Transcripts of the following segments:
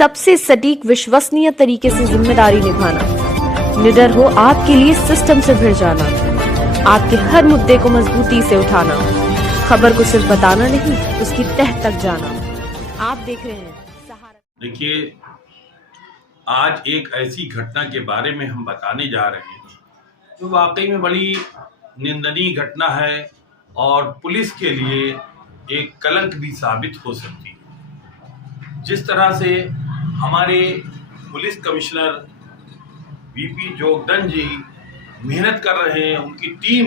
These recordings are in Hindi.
सबसे सटीक विश्वसनीय तरीके से जिम्मेदारी निभाना, निडर हो आपके लिए सिस्टम से भिड़ जाना, आपके हर मुद्दे को मजबूती से उठाना, खबर को सिर्फ बताना नहीं उसकी तह तक जाना। आप देख रहे हैं सहारा। देखिए, आज एक ऐसी घटना के बारे में हम बताने जा रहे हैं जो वाकई में बड़ी निंदनीय घटना है और पुलिस के लिए एक कलंक भी साबित हो सकती है। जिस तरह से हमारे पुलिस कमिश्नर वीपी जोगदंड जी मेहनत कर रहे हैं, उनकी टीम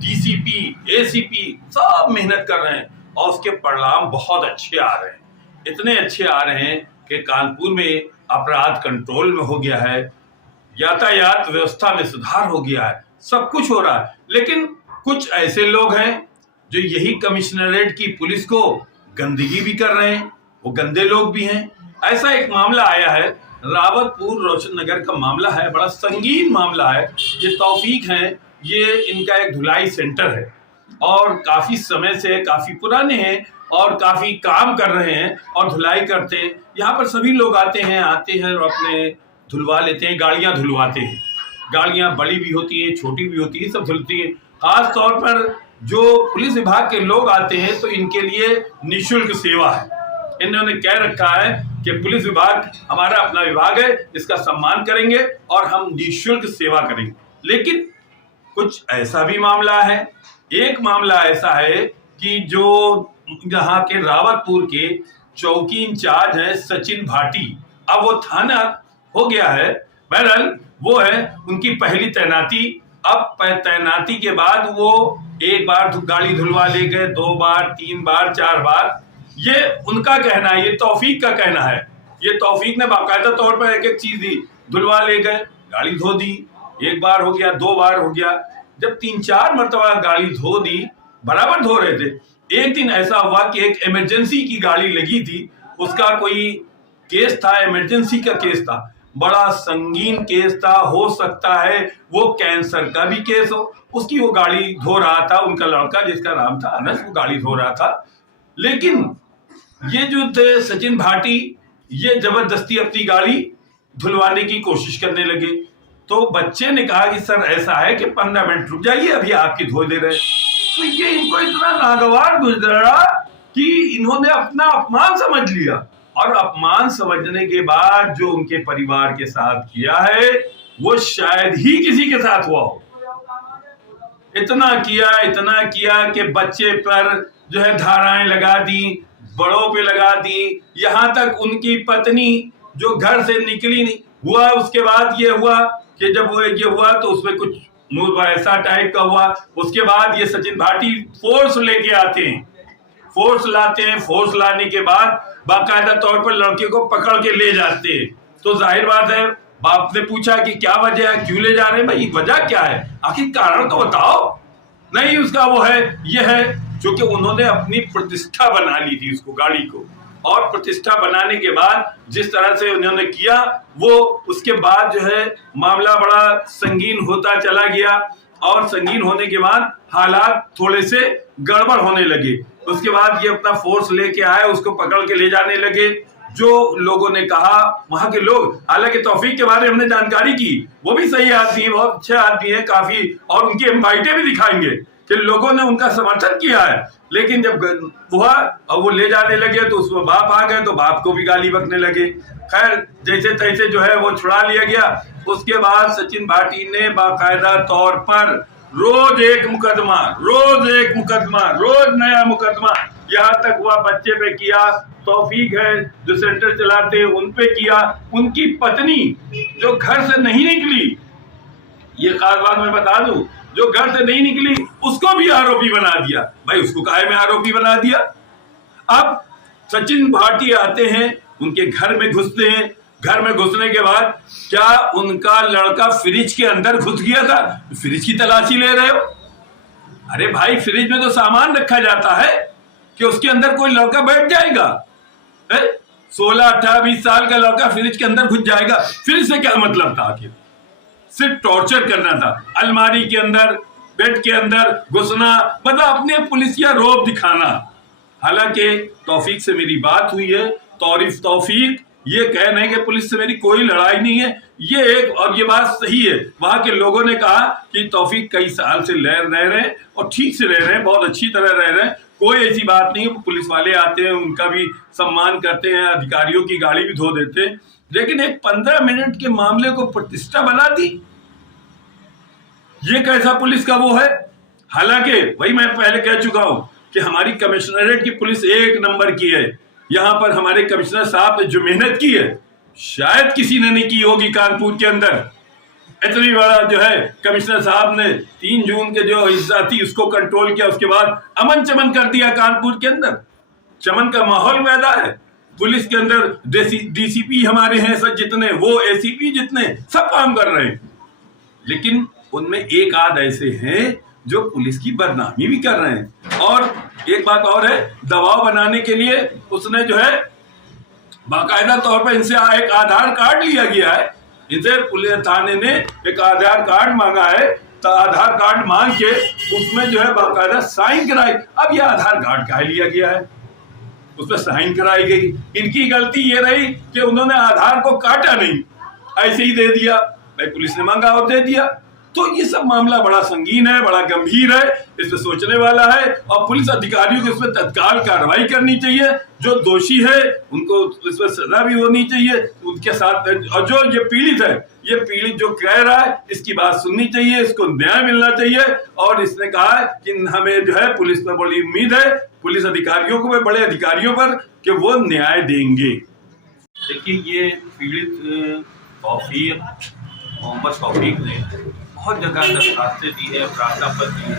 डीसीपी, एसीपी सब मेहनत कर रहे हैं और उसके परिणाम बहुत अच्छे आ रहे हैं। इतने अच्छे आ रहे हैं कि कानपुर में अपराध कंट्रोल में हो गया है, यातायात व्यवस्था में सुधार हो गया है, सब कुछ हो रहा है। लेकिन कुछ ऐसे लोग हैं जो यही कमिश्नरेट की पुलिस को गंदगी भी कर रहे हैं, वो गंदे लोग भी हैं। ऐसा एक मामला आया है, रावतपुर रोशन नगर का मामला है, बड़ा संगीन मामला है। ये तौफीक हैं, ये इनका एक धुलाई सेंटर है और काफी समय से काफी पुराने हैं और काफी काम कर रहे हैं और धुलाई करते हैं। यहाँ पर सभी लोग आते हैं और अपने धुलवा लेते हैं, गाड़ियां धुलवाते हैं। गाड़ियां बड़ी भी होती हैं, छोटी भी होती है, सब धुलती हैं। खास तौर पर जो पुलिस विभाग के लोग आते हैं तो इनके लिए निःशुल्क सेवा है। इन्होंने कह रखा है कि पुलिस विभाग हमारा अपना विभाग है, इसका सम्मान करेंगे और हम निःशुल्क सेवा करेंगे। लेकिन कुछ ऐसा भी मामला है, एक मामला ऐसा है कि जो यहाँ के रावतपुर के चौकी इंचार्ज है सचिन भाटी, अब वो थाना हो गया है, बहरहाल वो है उनकी पहली तैनाती। अब तैनाती के बाद वो एक बार गाड़ी धुलवा ले गए, 2 बार, 3 बार, 4 बार, ये उनका कहना है, ये तौफीक का कहना है। ये तौफीक ने बाकायदा तौर पर एक एक चीज दी, धुलवा ले गए, गाड़ी धो दी, 1 बार हो गया, 2 बार हो गया। जब 3-4 मरतबा गाड़ी धो दी, बराबर धो रहे थे, एक दिन ऐसा हुआ कि एक इमरजेंसी की गाड़ी लगी थी, उसका कोई केस था, इमरजेंसी का केस था, बड़ा संगीन केस था, हो सकता है वो कैंसर का भी केस हो। उसकी वो गाड़ी धो रहा था, उनका लड़का जिसका नाम था अनस, वो गाड़ी धो रहा था। लेकिन ये जो थे सचिन भाटी, ये जबरदस्ती अपनी गाड़ी धुलवाने की कोशिश करने लगे। तो बच्चे ने कहा कि सर ऐसा है कि 15 मिनट रुक जाइए, अभी आपकी धो दे रहे। तो ये इनको इतना नागवार गुजरा कि इन्होंने अपना अपमान समझ लिया और अपमान समझने के बाद जो उनके परिवार के साथ किया है वो शायद ही किसी के साथ हुआ हो। इतना किया कि बच्चे पर जो है धाराएं लगा दी, बड़ों पे लगा दी, यहाँ तक उनकी पत्नी जो घर से निकली नहीं हुआ। उसके बाद ये हुआ कि जब वो ये हुआ तो उसमें कुछ मुंह ऐसा टाइप का हुआ। उसके बाद ये सचिन भाटी फोर्स लेके आते हैं, फोर्स लाते हैं, फोर्स लाने के बाद बाकायदा तौर पर लड़के को पकड़ के ले जाते हैं। तो जाहिर बात है, बाप ने पूछा कि क्या वजह है, क्यों ले जा रहे हैं भाई, वजह क्या है, आखिर कारण तो बताओ। नहीं, उसका वो है, ये है, क्योंकि उन्होंने अपनी प्रतिष्ठा बना ली थी उसको, गाड़ी को, और प्रतिष्ठा बनाने के बाद जिस तरह से उन्होंने किया वो उसके बाद जो है मामला बड़ा संगीन होता चला गया और संगीन होने के बाद हालात थोड़े से गड़बड़ होने लगे। उसके बाद ये अपना फोर्स लेके आए, उसको पकड़ के ले जाने लगे। जो लोगों ने कहा वहां के लोग, हालांकि तौफीक के बारे में हमने जानकारी की, वो भी सही आदमी है, बहुत अच्छे आदमी है काफी, और उनकी हम बाइटें भी दिखाएंगे कि लोगों ने उनका समर्थन किया है। लेकिन जब हुआ और वो ले जाने लगे तो उसमें बाप आ गए तो बाप को भी गाली बकने लगे। खैर जैसे तैसे जो है वो छुड़ा लिया गया। उसके बाद सचिन भाटी ने बाकायदा तौर पर रोज एक मुकदमा, रोज नया मुकदमा, यहाँ तक हुआ बच्चे पे किया, तौफीक है जो सेंटर चलाते उन पे किया, उनकी पत्नी जो घर से नहीं निकली, ये खास बात मैं बता दूं, जो घर से नहीं निकली उसको भी आरोपी बना दिया। भाई उसको काहे में आरोपी बना दिया। अब सचिन भाटी आते हैं, उनके घर में घुसते हैं, घर में घुसने के बाद क्या उनका लड़का फ्रिज के अंदर घुस गया था, फ्रिज की तलाशी ले रहे हो। अरे भाई, फ्रिज में तो सामान रखा जाता है कि उसके अंदर कोई लड़का बैठ जाएगा, 16, 18, 20 साल का लड़का फ्रिज के अंदर घुस जाएगा, फ्रिज से क्या मतलब था। आखिर सिर्फ टॉर्चर करना था, अलमारी के अंदर, बेड के अंदर घुसना, मतलब अपने पुलिसिया रौब दिखाना। हालांकि तौफीक से मेरी बात हुई है, तौरीफ तौफीक ये कह रहे हैं कि पुलिस से मेरी कोई लड़ाई नहीं है, ये एक, और ये बात सही है। वहां के लोगों ने कहा कि तौफीक कई साल से रह रहे हैं और ठीक से रह रहे हैं, बहुत अच्छी तरह रह रहे हैं, कोई ऐसी बात नहीं है। पुलिस वाले आते हैं, उनका भी सम्मान करते हैं, अधिकारियों की गाड़ी भी धो देते हैं, लेकिन एक 15 मिनट के मामले को प्रतिष्ठा बना दी, ये कैसा पुलिस का वो है। हालांकि वही मैं पहले कह चुका हूं कि हमारी कमिश्नरेट की पुलिस एक नंबर की है। यहां पर हमारे कमिश्नर साहब ने जो मेहनत की है शायद किसी ने नहीं की होगी कानपुर के अंदर। इतनी बड़ा जो है कमिश्नर साहब ने 3 जून के जो हिस्सा थी उसको कंट्रोल किया, उसके बाद अमन चमन कर दिया कानपुर के अंदर, चमन का माहौल पैदा है। पुलिस के अंदर डीसीपी हमारे हैं सब जितने, वो एसीपी जितने, सब काम कर रहे हैं, लेकिन उनमें एक आध ऐसे हैं जो पुलिस की बदनामी भी कर रहे हैं। और एक बात और है, दबाव बनाने के लिए उसने जो है बाकायदा तौर पर इनसे एक आधार कार्ड लिया गया है, इनसे पुलिस थाने ने एक आधार कार्ड मांगा है, तो आधार कार्ड मांग के उसमें जो है बाकायदा साइन कराई। अब यह आधार कार्ड काहे लिया गया है, उस पर साइन कराई गई। इनकी गलती ये रही कि उन्होंने आधार को काटा नहीं, ऐसे ही दे दिया, भाई पुलिस ने मांगा और दे दिया। तो ये सब मामला बड़ा संगीन है, बड़ा गंभीर है, इस पर सोचने वाला है, और पुलिस अधिकारियों को इस पर तत्काल कार्रवाई करनी चाहिए। जो दोषी है उनको इस पर सजा भी होनी चाहिए उनके साथ। और जो ये पीड़ित है, ये पीड़ित जो कह रहा है, इसकी बात सुननी चाहिए, इसको न्याय मिलना चाहिए। और इसने कहा कि हमें जो है पुलिस पर बड़ी उम्मीद है, पुलिस अधिकारियों को, बड़े अधिकारियों पर, कि वो न्याय देंगे। देखिए, ये पीड़ित मोहम्मद तौफीक ने बहुत जगह दरखास्तें दी है, प्रार्थना पत्र दी है,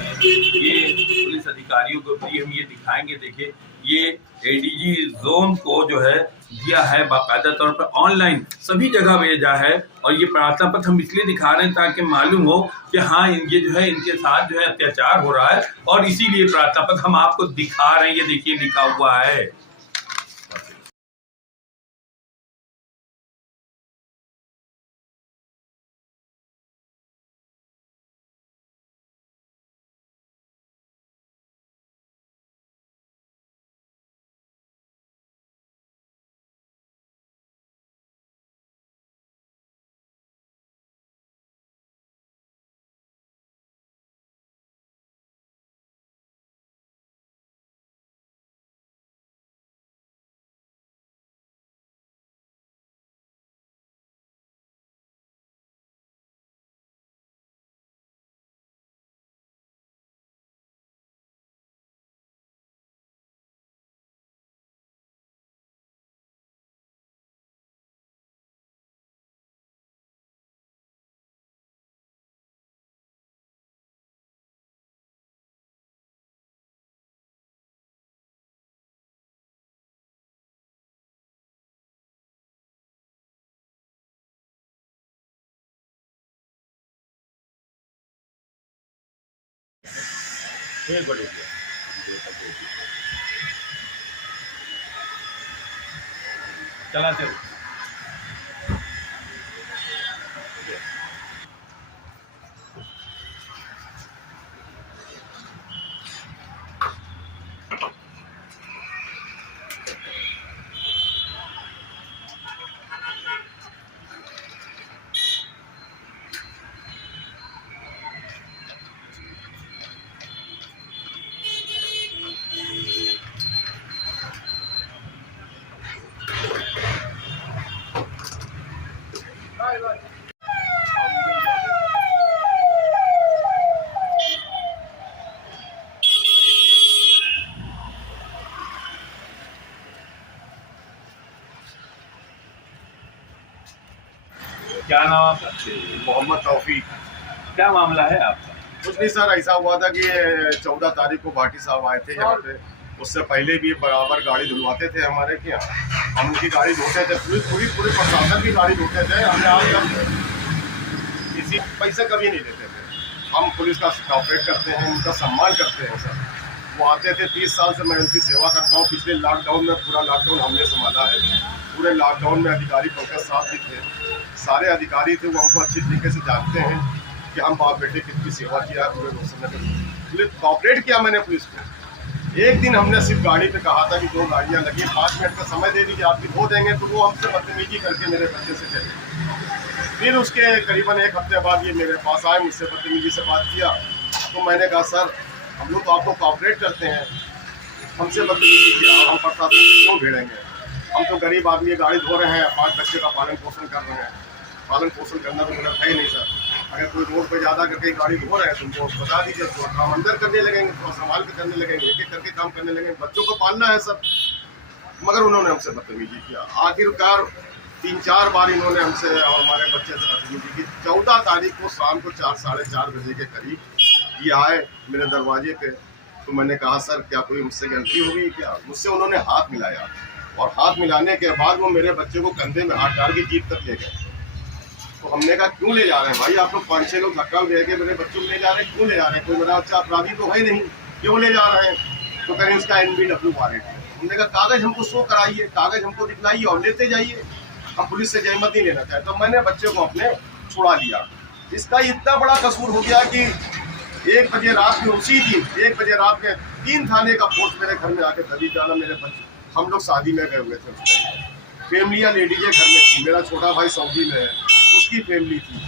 ये पुलिस अधिकारियों को भी हम ये दिखाएंगे। देखिए, ये एडीजी जोन को जो है दिया है, बाकायदा तौर पर ऑनलाइन सभी जगह भेजा है, और ये प्रार्थना पत्र हम इसलिए दिखा रहे हैं ताकि मालूम हो कि हाँ, ये जो है इनके साथ जो है अत्याचार हो रहा है, और इसीलिए प्रार्थना पत्र हम आपको दिखा रहे हैं। ये देखिए लिखा हुआ है। चलाते हो। क्या नाम आपका? मोहम्मद तौफीक। क्या मामला है आपका? कुछ नहीं सर, ऐसा हुआ था कि 14 तारीख को भाटी साहब आए थे यहाँ पे। उससे पहले भी बराबर गाड़ी धुलवाते थे हमारे के यहाँ, हम उनकी गाड़ी धोते थे, पूरी प्रशासन की गाड़ी धोते थे। हमने आज तक किसी पैसे कभी नहीं देते थे। हम पुलिस का कॉपरेट करते हैं, उनका सम्मान करते हैं सर। वो आते थे, 30 साल से मैं उनकी सेवा करता हूँ। पिछले लॉकडाउन में, पूरा लॉकडाउन हमने संभाला है। पूरे लॉकडाउन में अधिकारी पंकज साहब भी थे, सारे अधिकारी थे, वो हमको अच्छी तरीके से जानते हैं कि हम बाप बेटे कितनी सेवा किया पूरे समय में। कॉपरेट किया मैंने पुलिस को, एक दिन हमने सिर्फ गाड़ी पे कहा था कि 2 गाड़ियां लगी, 5 मिनट का समय दे दीजिए, आपकी धो देंगे, तो वो हमसे बदतमीजी करके मेरे बच्चे से चले। फिर उसके करीबन 1 हफ्ते बाद ये मेरे पास आए, मुझसे बदतमीजी से बात किया। तो मैंने कहा सर हम लोग तो आपको कोऑपरेट करते हैं, हमसे बदतमीजी किया, हम प्रशासन से क्यों भिड़ेंगे? हम तो गरीब आदमी गाड़ी धो रहे हैं, 5 बच्चे का पालन पोषण कर रहे हैं। पालन पोषण करना तो मेरा है ही नहीं सर। अगर कोई रोड पे ज़्यादा करके गाड़ी धो रहे हैं तो उनको बता दीजिए, तो काम अंदर करने लगेंगे, तो संभाल के करने लगेंगे, एक एक करके काम करने लगेंगे, बच्चों को पालना है सर। मगर उन्होंने हमसे बदतमीजी किया। आखिरकार 3-4 बार इन्होंने हमसे और हमारे बच्चे से बदतमीजी की। 14 तारीख को शाम को 4 साढ़े 4 बजे के करीब ये आए मेरे दरवाजे पे। तो मैंने कहा सर क्या कोई मुझसे गलती हो गई क्या? मुझसे उन्होंने हाथ मिलाया, और हाथ मिलाने के बाद वो मेरे बच्चे को कंधे में हाथ डाल के जीप तक ले गए। तो हमने कहा क्यों ले जा रहे हैं भाई, आप लोग 5-6 लोग धक्का दे के मेरे बच्चों को ले जा रहे हैं, क्यों ले जा रहे हैं? कोई मेरा बच्चा अपराधी तो है नहीं, क्यों ले जा रहे हैं? तो कहें इसका NBW वारंट है। हमने कहा कागज हमको शो कराइए, कागज हमको दिखलाइए और लेते जाइए, हम पुलिस से जहमत नहीं लेना चाहते। तो मैंने बच्चे को अपने छुड़ा लिया। इसका इतना बड़ा कसूर हो गया कि 1 बजे रात में, उसी दिन 1 बजे रात में 3 थाने का फोर्स मेरे घर में आके दबी डाला। मेरे बच्चे, हम लोग शादी में गए हुए थे, उस टाइम फैमिलियाँ लेडीजें घर में थी, मेरा छोटा भाई सऊदी में है, उसकी फैमिली थी।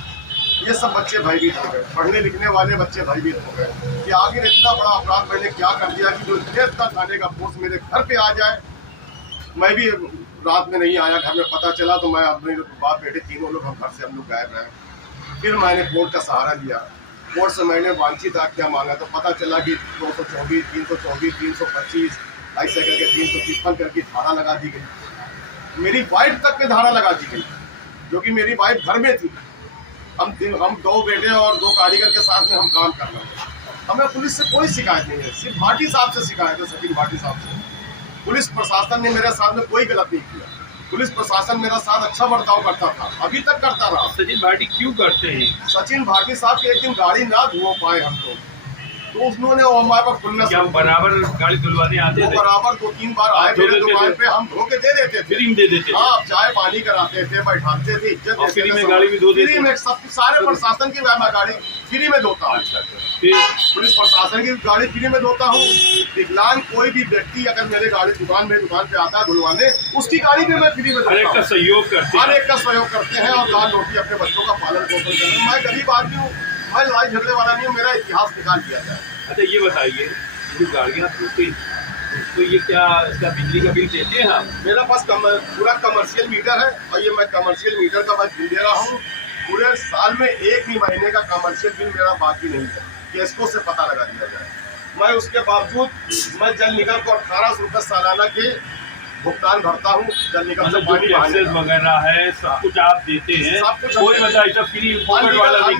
ये सब बच्चे भयभीत हो गए, पढ़ने लिखने वाले बच्चे भयभीत हो गए कि आखिर इतना बड़ा अपराध मैंने क्या कर दिया कि जो इतना थाने का फोर्स मेरे घर पे आ जाए। मैं भी रात में नहीं आया, घर में पता चला तो मैं अपने बाप बेटे तीनों लोग हम घर से हम लोग गायब रहे। फिर मैंने कोर्ट का सहारा लिया, कोर्ट से मैंने वांछित आज्ञा मांगा तो पता चला कि 224, 324, 325 ऐसे करके 353 करके धारा लगा दी गई। मेरी वाइफ तक पे धारा लगा दी गई, जो कि मेरी वाइफ घर में थी। हम 2 बेटे और 2 कारीगर के साथ में हम काम कर रहे हैं। हमें पुलिस से कोई शिकायत नहीं है, सिर्फ भाटी साहब से शिकायत है, सचिन भाटी साहब से। पुलिस प्रशासन ने मेरे साथ में कोई गलत नहीं किया, पुलिस प्रशासन मेरा साथ अच्छा बर्ताव करता था, अभी तक करता रहा। सचिन भाटी क्यों करते हैं? सचिन भाटी साहब के एक दिन गाड़ी ना धो पाए हम लोग, तो उन्होंने हमारे पर खुलना क्या बराबर गाड़ी धुलवाने आते थे? बराबर 2-3 बार आए मेरे दुकान पे, हम धो के दे देते थे, फ्री में दे देते थे। हाँ, चाय पानी कराते थे, बैठाते थे, इज्जत और फ्री में गाड़ी भी धो देते थे। फ्री में सब सारे प्रशासन की मैं गाड़ी फ्री में धोता हूँ। फिर पुलिस प्रशासन की गाड़ी फ्री में धोता हूँ। विकलांग कोई भी व्यक्ति अगर मेरे दुकान पे आता है धुलवाने, उसकी गाड़ी भी मैं फ्री में धोता हूँ। हर एक का सहयोग करते हैं, हर एक का सहयोग करते हैं और दाल रोटी अपने बच्चों का पालन पोषण करते हैं। मैं गरीब आदमी हूँ, मैं लड़ाई झगड़े वाला नहीं हूँ, मेरा इतिहास निकाल दिया जाए। अच्छा ये बताइए, जो गाड़ियाँ धोते हैं तो ये क्या इसका बिजली का बिल देते हैं आप? मेरा पास पूरा कमर्शियल मीटर है, और ये मैं कमर्शियल मीटर का मैं बिल दे रहा हूँ। पूरे साल में एक भी महीने का कमर्शियल बिल मेरा बाकी नहीं है, केस्को से पता लगा दिया जाए। मैं उसके बावजूद मैं जल निगम को 1800 रुपये सालाना के भुगतान भरता हूँ। जल निगम से पानी वगैरह है, सब कुछ आप देते हैं, कोई मतलब ऐसा फ्री पॉकेट वाला नहीं,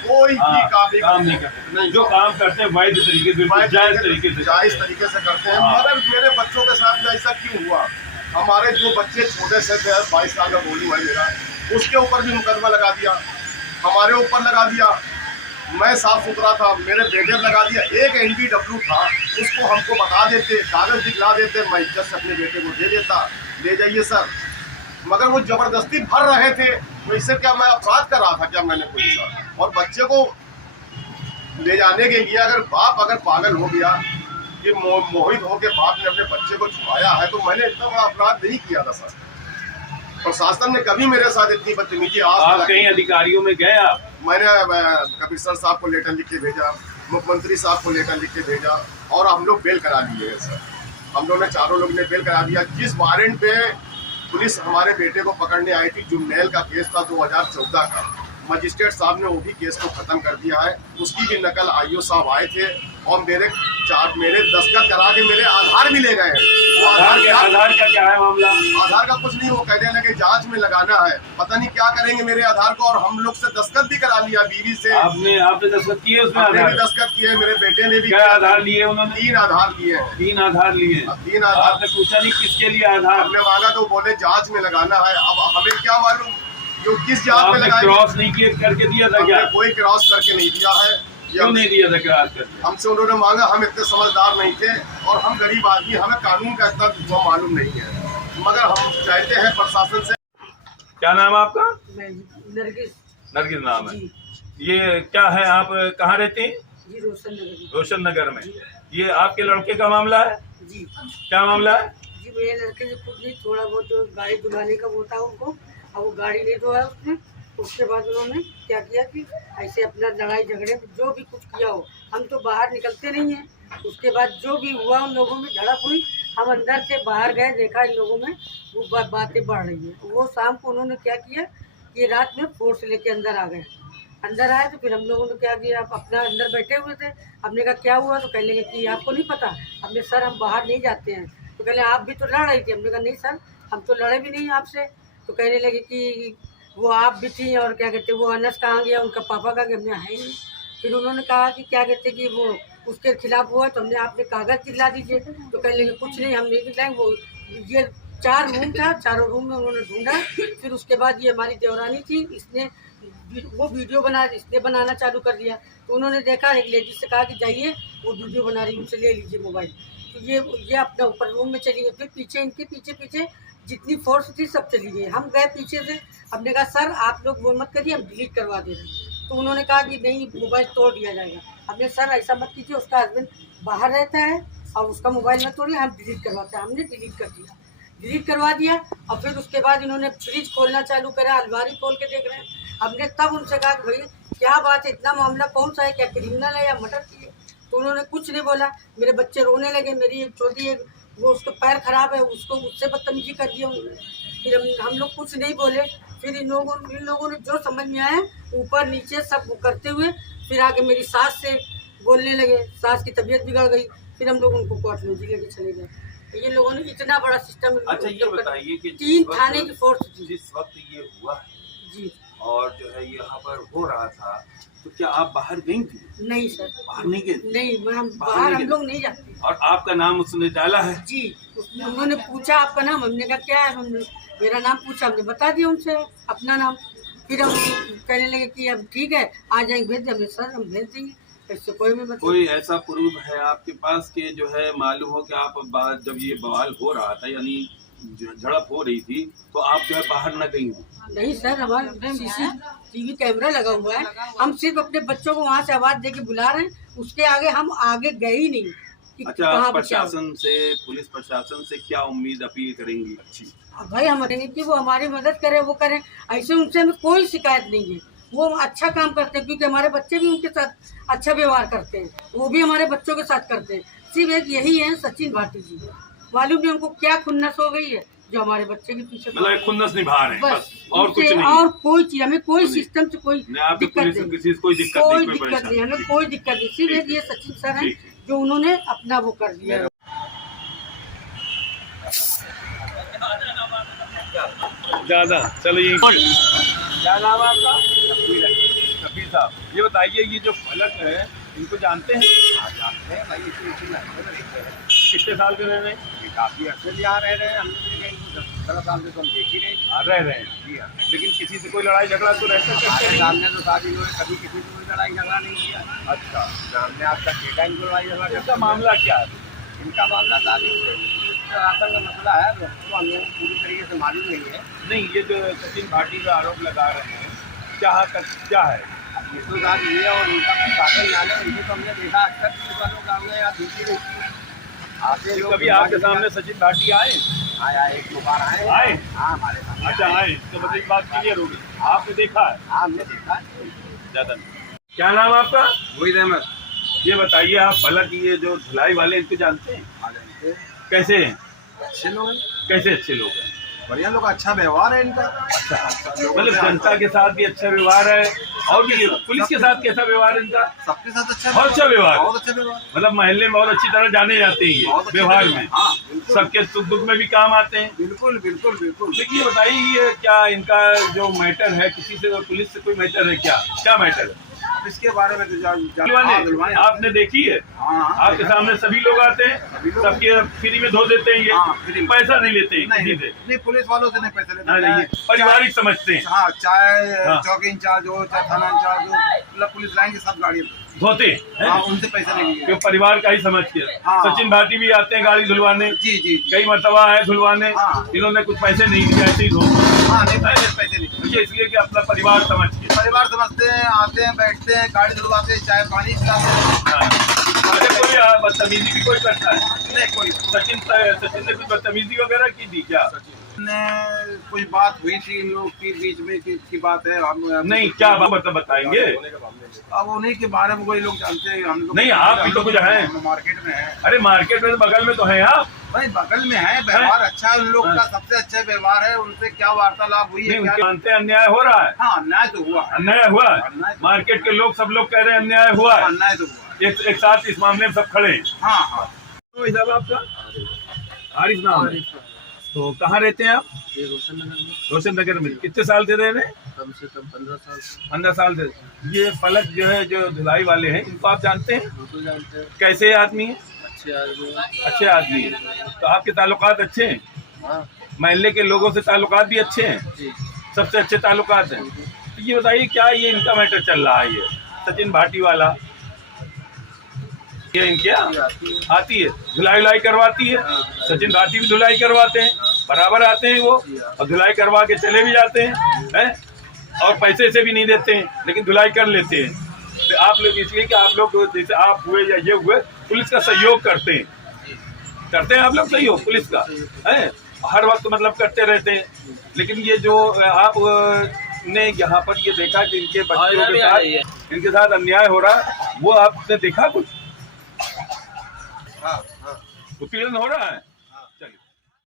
कोई भी काम नहीं करते। जो काम करते हैं वैध तरीके से, जायज तरीके से करते हैं। मगर मेरे बच्चों के साथ में ऐसा क्यों हुआ? हमारे जो बच्चे छोटे से 22 साल का गोलू है मेरा, उसके ऊपर भी मुकदमा लगा दिया, हमारे ऊपर लगा दिया। मैं साफ सुथरा था, मेरे बेटे लगा दिया। एक NBW था, उसको हमको बता देते, कागज दिखला देते, मैं इज्जत से अपने बेटे को दे देता, ले जाइए सर। मगर वो जबरदस्ती भर रहे थे, तो इससे क्या मैं अपराध कर रहा था क्या मैंने कोई सा? और बच्चे को ले जाने के लिए अगर बाप पागल हो गया कि मोहित होकर बाप ने अपने बच्चे को छुड़ाया है, तो मैंने इतना बड़ा अपराध नहीं किया था सर। प्रशासन ने कभी मेरे साथ इतनी बदतमीजी आप कहीं अधिकारियों में गए? आप मैंने कमिश्नर साहब को लेटर लिख के भेजा, मुख्यमंत्री साहब को लेटर लिख के भेजा, और हम लोग बेल करा लिए हैं सर। हम लोग ने चारों लोग ने बेल करा दिया। जिस वारंट पे पुलिस हमारे बेटे को पकड़ने आई थी, जुमनेल का केस था 2014 का, मजिस्ट्रेट साहब ने वो भी केस को खत्म कर दिया है। उसकी भी नकल IO साहब आए थे और मेरे दस्तखत करा के मेरे आधार भी ले गए हैं। वो आधार का क्या है मामला? आधार का कुछ नहीं, वो कहने लगे जांच में लगाना है, पता नहीं क्या करेंगे मेरे आधार को। और हम लोग से दस्तखत भी करा लिया बीवी से। आपने दस्तखत किए उसमें? हमने भी दस्तखत किए, मेरे बेटे ने भी। क्या आधार लिए उन्होंने? 3 आधार लिए हैं। 3 आधार लिए? 3 आधार। आपने पूछा नहीं किसके लिए आधार? हमने मांगा तो बोले जांच में लगाना है। अब हमें क्या मालूम जो किस जांच में लगाया। क्रॉस नहीं किए करके दिया था क्या? कोई क्रॉस करके नहीं दिया है। क्यों नहीं दिया था क्रॉस करके? हमसे उन्होंने मांगा, हम इतने समझदार नहीं थे और हम गरीब आदमी, हमें कानून का इतना मालूम नहीं है। मगर हम चाहते हैं प्रशासन से। क्या नाम है आपका? नरगिस नाम है। ये क्या है, आप कहाँ रहते हैं? जी रोशन नगर रोशन नगर में। ये आपके लड़के का मामला है? जी क्या मामला है? जी मेरे लड़के से कुछ नहीं, थोड़ा बहुत जो गाड़ी धुलाने का वो था उनको, अब वो गाड़ी नहीं धोया उसने। उसके बाद उन्होंने क्या किया कि ऐसे अपना लड़ाई झगड़े में जो भी कुछ किया हो, हम तो बाहर निकलते नहीं हैं। उसके बाद जो भी हुआ उन लोगों में झड़प हुई, हम अंदर से बाहर गए, देखा इन लोगों में वो बातें बढ़ रही हैं। वो शाम को उन्होंने क्या किया कि रात में फोर्स लेके अंदर आ गए। अंदर आए तो फिर हम लोगों ने क्या किया, आप अपना अंदर बैठे हुए थे, हमने कहा क्या हुआ, तो कहने लगे कि आपको नहीं पता। हमने सर हम बाहर नहीं जाते हैं। तो कहले आप भी तो लड़ रही थी। हमने कहा नहीं सर, हम तो लड़े भी नहीं आपसे। तो कहने लगे कि वो आप भी थी और क्या कहते वो अनस कहाँ गया, उनका पापा का, हमने है नहीं। फिर उन्होंने कहा कि क्या कहते कि वो उसके खिलाफ हुआ, तो हमने आपने कागज़ दिला दीजिए। तो कहने लगे कुछ नहीं, हम नहीं दिलाएंगे। वो ये 4 रूम था, चारों रूम में उन्होंने ढूंढा। फिर उसके बाद ये हमारी देवरानी थी, इसने वो वीडियो इसने बनाना चालू कर दिया। तो उन्होंने देखा, एक लेडीज से कहा कि जाइए वो वीडियो बना रही है, उनसे ले लीजिए मोबाइल। तो ये अपने ऊपर रूम में चली गई। फिर पीछे इनके पीछे जितनी फोर्स थी सब चली गई। हम गए पीछे से, हमने कहा सर आप लोग वो मत करिए, हम डिलीट करवा दे रहे हैं। तो उन्होंने कहा कि नहीं मोबाइल तोड़ दिया जाएगा। हमने सर ऐसा मत कीजिए, उसका हस्बैंड बाहर रहता है और उसका मोबाइल मत तोड़िए, हम डिलीट करवाते हैं। हमने डिलीट कर दिया, डिलीट करवा दिया। और फिर उसके बाद इन्होंने फ्रिज खोलना चालू करा, अलमारी खोल के देख रहे हैं। हमने तब उनसे कहा कि भाई क्या बात है, इतना मामला कौन सा है, क्या क्रिमिनल है या मर्डर की है? तो उन्होंने कुछ नहीं बोला। मेरे बच्चे रोने लगे, मेरी एक छोटी एक वो उसका पैर खराब है, उसको उससे बदतमीजी कर दिया उन्होंने। फिर हम लोग कुछ नहीं बोले। फिर इन लोगों ने जो समझ में आया ऊपर नीचे सब करते हुए फिर आके मेरी सास से बोलने लगे। सास की तबीयत बिगड़ गई। फिर हम लोग उनको कोर्ट में लेके चले गए। ये लोगों ने इतना बड़ा सिस्टम। अच्छा ये बताइए कि 3 थाने की फोर्स थी। जिस वक्त ये हुआ है जी और जो है यहाँ पर हो रहा था, तो क्या आप बाहर गई थी? नहीं सर, बाहर नहीं गए? नहीं, हम बाहर हम लोग नहीं जाते। और आपका नाम उसने डाला है? जी, उन्होंने पूछा आपका नाम, हमने कहा क्या है, मेरा नाम पूछा, हमने बता दिया उनसे अपना नाम। फिर हम कहने लगे कि अब ठीक है आ जाएंगे, भेज देंगे। सर हम भेज देंगे, इससे कोई भी मतलब। कोई ऐसा प्रूफ है आपके पास कि जो है मालूम हो कि आप जब ये बवाल हो रहा था यानी झड़प हो रही थी तो आप जो है बाहर न गई हो? नहीं सर, हमारे CCTV कैमरा लगा हुआ है। हम सिर्फ अपने बच्चों को वहाँ से आवाज दे के बुला रहे हैं, उसके आगे हम आगे गए ही नहीं। अच्छा, आप प्रशासन से, पुलिस प्रशासन से क्या उम्मीद अपील करेंगी? अच्छी भाई हम करेंगे कि वो हमारी मदद करे, वो करें। ऐसे उनसे हमें कोई शिकायत नहीं है, वो अच्छा काम करते हैं, क्योंकि हमारे बच्चे भी उनके साथ अच्छा व्यवहार करते हैं, वो भी हमारे बच्चों के साथ करते हैं। सिर्फ एक यही है सचिन भाटी जी, मालूम नहीं उनको क्या खुन्नस हो गई है जो हमारे बच्चे के पीछे मतलब खुन्नस निभा रहे हैं बस, और कुछ नहीं। और कोई चीज हमें कोई सिस्टम से कोई दिक्कत नहीं, किसी कोई दिक्कत नहीं, हमें कोई दिक्कत नहीं। सिर्फ एक ये सचिन सर है जो उन्होंने अपना वो कर दिया। ज्यादा चलिए, क्या नाम है आपका? कबीर साहब, ये बताइए ये जो फलक है इनको जानते हैं? जानते हैं भाई, कितने साल से रह रहे हैं? काफी अर्से से यहाँ रह रहे हैं हम। 10 साल से तो हम देख ही रहे हैं। रह रहे हैं जी हाँ। लेकिन किसी से कोई लड़ाई झगड़ा तो रहता हमारे सामने तो शादी में कभी किसी से कोई लड़ाई झगड़ा नहीं किया। अच्छा, हमने आज तक देखा इनको लड़ाई झगड़ा। इसका मामला क्या है? इनका मामला शादी राशन का मसला है, तो हमें पूरी तरीके से मालूम नहीं है। नहीं, ये जो सचिन भाटी पे आरोप लगा रहे हैं क्या है? अब ये तो बात ये है, और उनका शासन न्यायालय इनको तो हमने देखा अक्सर पुलिस वालों का हमने यहाँ दूसरी रहती है आते लोग। कभी आपके सामने सचिन भाटी आए? आया, 1-2 बार आए। हाँ हमारे सामने। अच्छा आए, तो मतलब बात क्लियर होगी, आपने देखा है? हाँ हमने देखा। ज्यादा नहीं। क्या नाम आपका? वही अहमद। ये बताइए आप फलक ये जो धुलाई वाले इनको जानते हैं? कैसे हैं? अच्छे लोग हैं। कैसे अच्छे लोग हैं? बढ़िया लोग, अच्छा व्यवहार है इनका। मतलब जनता के साथ भी अच्छा व्यवहार है और भी पुलिस के साथ कैसा व्यवहार है इनका? सबके साथ अच्छा, बहुत अच्छा व्यवहार, बहुत अच्छा व्यवहार। मतलब मोहल्ले में बहुत अच्छी तरह जाने जाते हैं ये व्यवहार में। हाँ, सबके सुख दुख में भी काम आते हैं। बिल्कुल बिल्कुल बिल्कुल। देखिए ये बताइए ये क्या इनका जो मैटर है किसी से पुलिस से कोई मैटर है क्या मैटर है? इसके बारे में तो आपने देखी है? आपके सामने सभी लोग आते हैं, सबके फ्री में धो देते हैं, ये पैसा नहीं लेते हैं किसी से? नहीं, पुलिस वालों से नहीं पैसे लेते हैं, पारिवारिक समझते हैं। हाँ, चाहे चौकी इंचार्ज हो, चाहे थाना इंचार्ज हो, मतलब पुलिस लाइन की सब गाड़ी धोते हैं, उनसे पैसे नहीं लिए। क्यों? परिवार का ही समझ के। सचिन भाटी भी आते हैं गाड़ी धुलवाने। जी जी, कई मरतबा है धुलवाने, इन्होंने कुछ पैसे नहीं दिए, ऐसे ही धो। हाँ नहीं, पैसे नहीं, इसलिए कि अपना परिवार समझ के। परिवार समझते हैं, आते हैं, बैठते हैं, गाड़ी धुलवाते हैं, चाय पानी पिलाते हैं, अच्छा, कोई बदतमीजी भी कोई करता है? नहीं कोई सचिन ने कुछ बदतमीजी वगैरह की थी क्या? ने कोई बात हुई थी इन लोग की बीच में की बात है, हम नहीं, क्या बात बताएंगे? अब उन्हीं के बारे में कोई लोग जानते हैं, हम लोग नहीं, आप भी तो कुछ हैं। मार्केट में है। अरे मार्केट में तो बगल में तो है आप। भाई बगल में है, व्यवहार अच्छा है उन लोग का, सबसे अच्छा व्यवहार है। उनसे क्या वार्तालाप हुई है? क्या जानते हैं अन्याय हो रहा है? हाँ, अन्याय तो हुआ, अन्याय हुआ है। मार्केट के लोग सब लोग कह रहे हैं अन्याय हुआ है। अन्याय तो हुआ, एक साथ इस मामले में सब खड़े हैं। हाँ हाँ। तो हिसाब आपका आरिफ नाम है। तो कहाँ रहते हैं आप? रोशन नगर में। कितने साल से रह रहे हैं? कम से कम 15 साल से। ये फलक जो है, जो धुलाई वाले हैं, इनको आप जानते हैं? बिल्कुल जानते हैं, कैसे आदमी है? अच्छे आदमी हैं। अच्छे आदमी है। तो आपके ताल्लुकात अच्छे हैं? हाँ महल्ले के लोगों से ताल्लुकात भी अच्छे हैं? जी। सबसे अच्छे ताल्लुकात हैं। तो ये बताइए, क्या ये इनका मैटर चल रहा है? ये सचिन भाटी वाला, ये इनके आती है, धुलाई करवाती है। सचिन भाटी भी धुलाई करवाते हैं, बराबर आते हैं वो, और धुलाई करवा के चले भी जाते हैं, और पैसे से भी नहीं देते हैं, लेकिन धुलाई कर लेते हैं। तो आप लोग इसलिए कि आप लोग जैसे आप हुए या ये हुए, पुलिस का सहयोग करते हैं आप लोग सहयोग पुलिस का, है हर वक्त मतलब करते रहते हैं। लेकिन ये जो आप ने यहाँ पर ये देखा कि इनके बच्चों इनके साथ अन्याय हो रहा है, वो आपने देखा कुछ? उत्पीड़न हो रहा है?